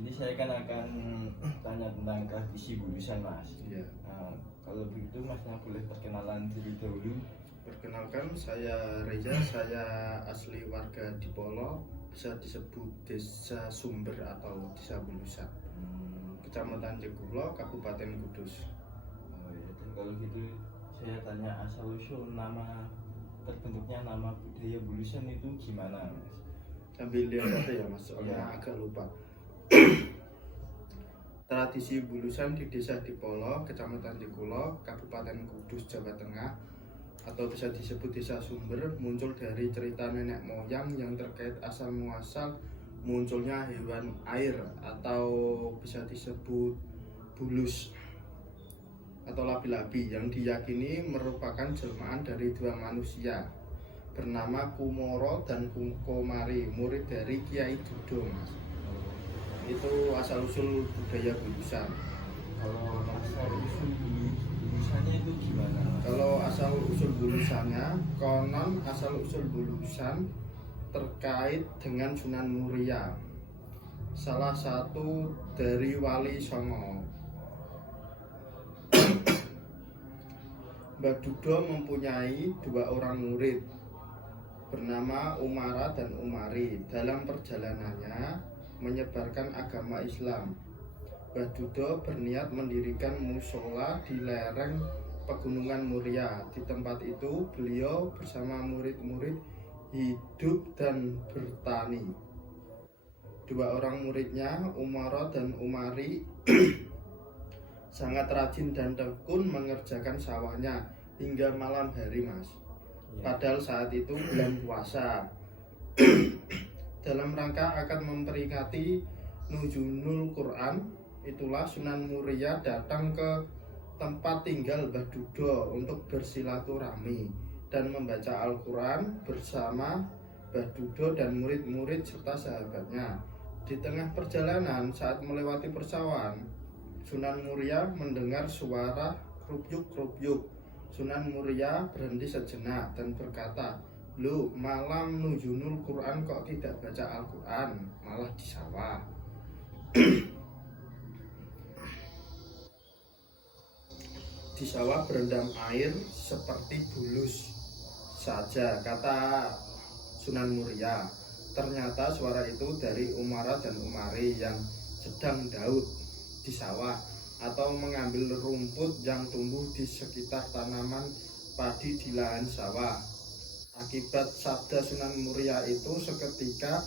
sini saya kan akan tanya tentang tradisi Bulusan, Mas. Iya. Kalau begitu Masnya boleh perkenalan diri dahulu. Perkenalkan, saya Reza, saya asli warga Dipolo, bisa disebut Desa Sumber atau Desa Bulusan, Kecamatan Jekulo, Kabupaten Kudus. Oh iya, dan kalau gitu saya tanya asal usul terbentuknya nama budaya Bulusan itu gimana, Mas? Sambil lihat aja ya Mas, soalnya Ya. agak lupa. Tradisi Bulusan di Desa Dipolo, Kecamatan Jekulo, Kabupaten Kudus, Jawa Tengah, atau bisa disebut Desa Sumber, muncul dari cerita nenek moyang yang terkait asal muasal munculnya hewan air atau bisa disebut bulus atau labi-labi yang diyakini merupakan jelmaan dari dua manusia bernama Kumoro dan Komari, murid dari Kiai Dudo, Mas. Itu asal usul budaya Bulusan. Kalau asal usul Bulusannya itu gimana, Mas? Kalau asal usul Bulusannya, konon asal usul Bulusan terkait dengan Sunan Muria, salah satu dari Wali Songo. Mbah Dudo mempunyai dua orang murid bernama Umara dan Umari. Dalam perjalanannya menyebarkan agama Islam, Mbah Dudo berniat mendirikan musola di lereng Pegunungan Muria. Di tempat itu beliau bersama murid-murid hidup dan bertani. Dua orang muridnya, Umara dan Umari, sangat rajin dan tekun mengerjakan sawahnya hingga malam hari, Mas. Padahal saat itu bulan puasa. Dalam rangka akan memperingati Nuzulul Quran, itulah Sunan Muria datang ke tempat tinggal Mbah Dudo untuk bersilaturahmi dan membaca Al-Quran bersama Mbah Dudo dan murid-murid serta sahabatnya. Di tengah perjalanan saat melewati persawahan, Sunan Muria mendengar suara krubyuk-krubyuk. Sunan Muria berhenti sejenak dan berkata, "Loh, malam Nuzulul Quran kok tidak baca Al-Quran, malah di sawah?" Di sawah berendam air seperti bulus saja, kata Sunan Muria. Ternyata suara itu dari Umara dan Umari yang sedang daud di sawah atau mengambil rumput yang tumbuh di sekitar tanaman padi di lahan sawah. Akibat sabda Sunan Muria itu, seketika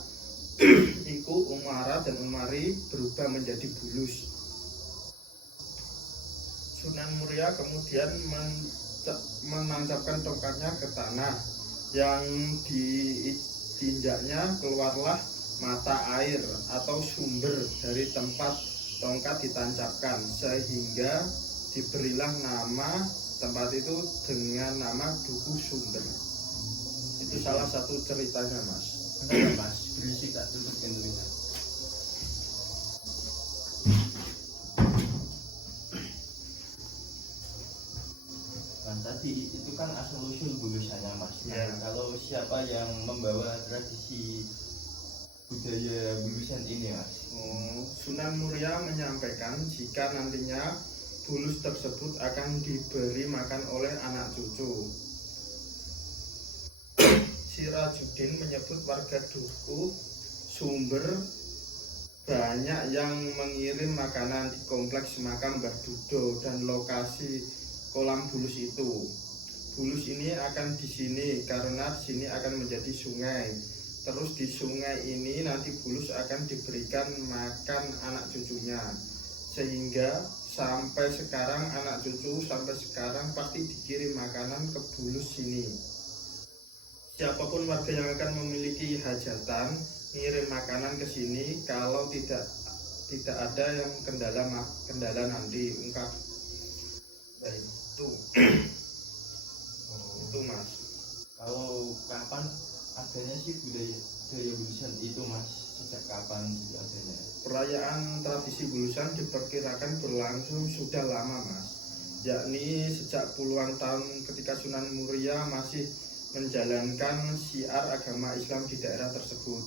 iku Umara dan Umari berubah menjadi bulus. Sunan Muria kemudian menancapkan tongkatnya ke tanah yang diinjaknya, keluarlah mata air atau sumber dari tempat tongkat ditancapkan, sehingga diberilah nama tempat itu dengan nama Dukuh Sumber. Itu salah satu ceritanya, Mas. Enggak, Mas, berisik tak tutup pintunya. Tadi itu kan asal usul Bulusannya, Mas. Ya. Kalau siapa yang membawa tradisi budaya Bulusan ini, Mas? Sunan Muria menyampaikan jika nantinya bulus tersebut akan diberi makan oleh anak cucu. Sirajuddin menyebut warga Dukuh Sumber banyak yang mengirim makanan di kompleks makam Mbah Dudo dan lokasi kolam bulus itu. Bulus ini akan di sini karena di sini akan menjadi sungai. Terus di sungai ini nanti bulus akan diberikan makan anak cucunya, sehingga sampai sekarang anak cucu sampai sekarang pasti dikirim makanan ke bulus sini. Siapapun warga yang akan memiliki hajatan ngirim makanan ke sini, kalau tidak ada yang kendala nanti, ungkap. Nah, itu itu, Mas. Kalau kapan adanya sih budaya Bulusan itu, Mas? Sejak kapan itu adanya? Perayaan tradisi Bulusan diperkirakan berlangsung sudah lama, Mas, yakni sejak puluhan tahun ketika Sunan Muria masih menjalankan syiar agama Islam di daerah tersebut.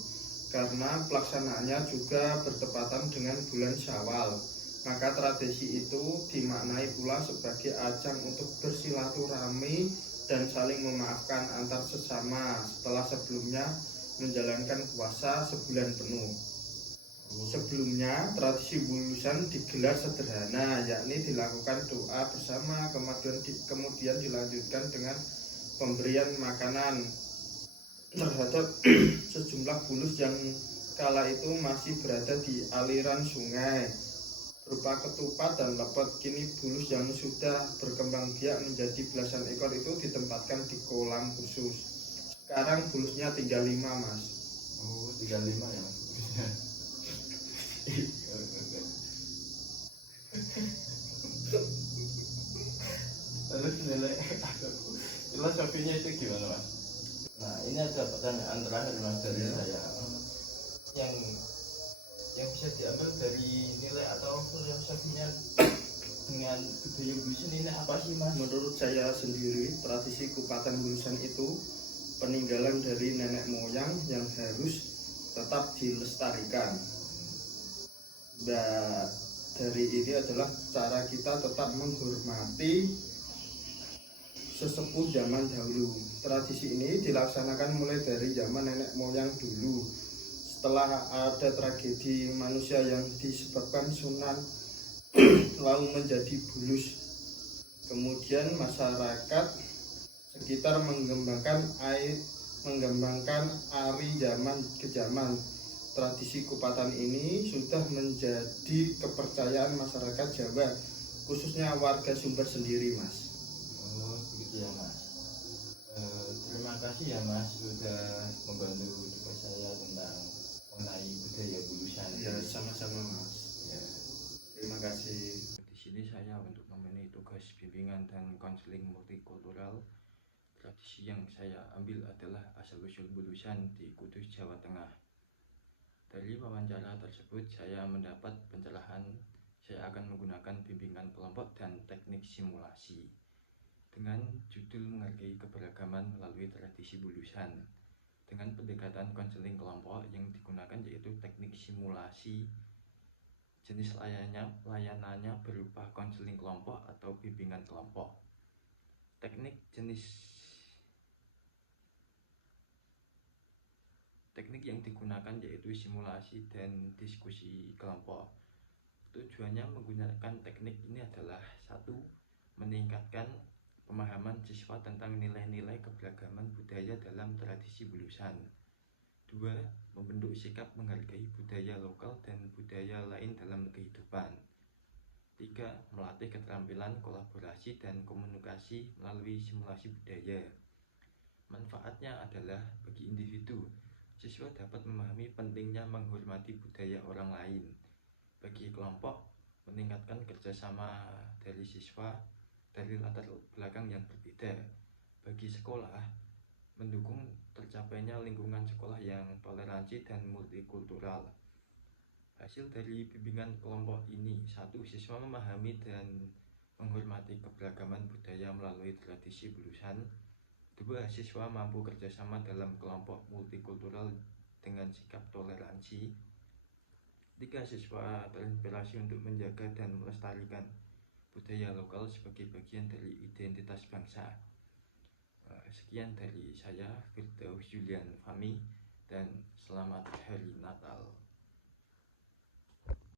karena pelaksanaannya juga bertepatan dengan bulan Syawal. Maka tradisi itu dimaknai pula sebagai ajang untuk bersilaturahmi dan saling memaafkan antar sesama setelah sebelumnya menjalankan puasa sebulan penuh. Sebelumnya, tradisi bulusan digelar sederhana, yakni dilakukan doa bersama, kemudian dilanjutkan dengan pemberian makanan terhadap sejumlah bulus yang kala itu masih berada di aliran sungai berupa ketupat dan lepet. Kini bulus yang sudah berkembang biak menjadi belasan ekor itu ditempatkan di kolam khusus. Sekarang bulusnya tinggal 5, Mas. Oh, 35 ya Mas. Terus nilai filosofinya itu gimana Mas? Nah ini ada pertanyaan terakhir Mas dari saya, yang bisa diambil dari nilai atau filosofinya dengan budaya bulusan ini apa sih Mas? Menurut saya sendiri, tradisi kupatan bulusan itu peninggalan dari nenek moyang yang harus tetap dilestarikan. Dan dari ini adalah cara kita tetap menghormati sesepuh zaman dahulu. Tradisi ini dilaksanakan mulai dari zaman nenek moyang dulu. Setelah ada tragedi manusia yang disebabkan Sunan lalu menjadi bulus, kemudian masyarakat sekitar mengembangkan ari zaman ke zaman. Tradisi kupatan ini sudah menjadi kepercayaan masyarakat Jawa, khususnya warga Sumber sendiri, Mas. Oh, begitu ya Mas. Terima kasih ya Mas sudah membantu tugas saya tentang mengenai budaya bulusan. Ya, sama-sama Mas. Ya. Terima kasih. Di sini saya untuk memenuhi tugas bimbingan dan konseling multikultural. Tradisi yang saya ambil adalah asal-usul bulusan di Kudus, Jawa Tengah. Dari wawancara tersebut saya mendapat pencerahan. Saya akan menggunakan bimbingan kelompok dan teknik simulasi dengan judul menghargai keberagaman melalui tradisi bulusan. Dengan pendekatan konseling kelompok yang digunakan yaitu teknik simulasi. Jenis layanannya berupa konseling kelompok atau bimbingan kelompok. Teknik yang digunakan yaitu simulasi dan diskusi kelompok. Tujuannya menggunakan teknik ini adalah: 1. Meningkatkan pemahaman siswa tentang nilai-nilai keberagaman budaya dalam tradisi bulusan. 2. Membentuk sikap menghargai budaya lokal dan budaya lain dalam kehidupan. 3. Melatih keterampilan kolaborasi dan komunikasi melalui simulasi budaya. Manfaatnya adalah bagi individu, siswa dapat memahami pentingnya menghormati budaya orang lain. Bagi kelompok, meningkatkan kerjasama dari siswa dari latar belakang yang berbeda. Bagi sekolah, mendukung tercapainya lingkungan sekolah yang toleransi dan multikultural. Hasil dari bimbingan kelompok ini: 1. Siswa memahami dan menghormati keberagaman budaya melalui tradisi bulusan. 2. Siswa mampu kerjasama dalam kelompok multikultural dengan sikap toleransi. 3. Siswa terinspirasi untuk menjaga dan melestarikan budaya lokal sebagai bagian dari identitas bangsa. Sekian dari saya, Firdaus Julian Fahmi.